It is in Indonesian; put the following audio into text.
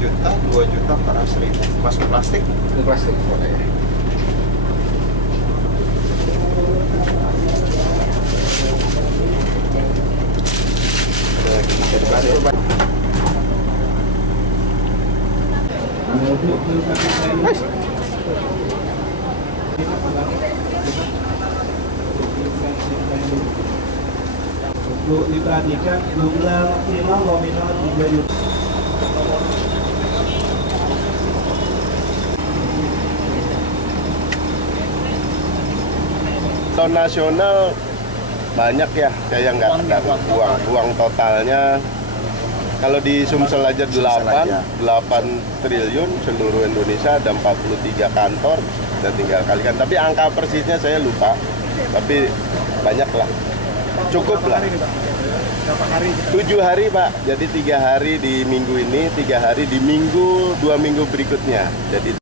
juta, 2.400.000 masuk plastik. Ini plastik boleh. Ada lagi bisa Untuk diperhatikan jumlah maksimal nominal 3 juta. Tahun nasional banyak ya, kayak nggak ada uang totalnya. Kalau di Sumsel aja 8 triliun seluruh Indonesia, ada 43 kantor, dan tinggal kalikan. Tapi angka persisnya saya lupa, tapi banyak lah, cukup lah. 7 hari Pak, jadi 3 hari di minggu ini, 3 hari di 2 minggu berikutnya, jadi